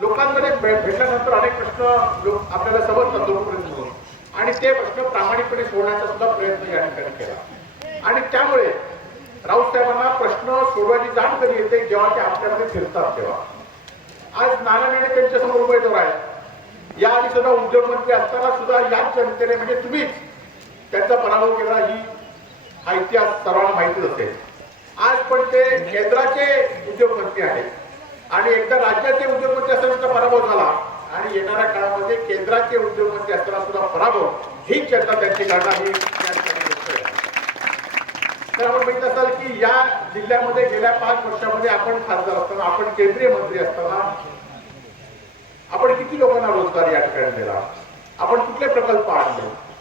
लोकांकडे भेटल्यानंतर अनेक प्रश्न लोक आपल्याला समजतात आणि ते प्रश्न प्रामाणिकपणे सोडण्याचा सुद्धा प्रयत्न या ठिकाणी केला. आणि त्यामुळे राऊतसाहेबांना प्रश्न सोडवायची जाण कधी येते जेव्हा ते आपल्यामध्ये फिरतात तेव्हा. आज नारायण राणे त्यांच्यासमोर उमेदवार आहेत याआधी सुद्धा उद्योगमंत्री असताना सुद्धा याच जनतेने म्हणजे तुम्हीच त्यांचा पराभव केला. ही हा इतिहास सर्वांना माहितीच असेल. आज पण ते केंद्राचे उद्योगमंत्री आहेत. आणि एकदा राज्याचे उद्योगमंत्री असताना पराभव झाला. आणि येणाऱ्या काळामध्ये केंद्राचे उद्योगमंत्री असताना सुद्धा पराभव ही चर्चा त्यांची करणार ही तर आपण माहीत असाल की या जिल्ह्यामध्ये गेल्या पाच वर्षामध्ये आपण खासदार असताना आपण केंद्रीय मंत्री असताना आपण किती लोकांना रोजगार या ठिकाणी दिला? आपण कुठले प्रकल्प आणले?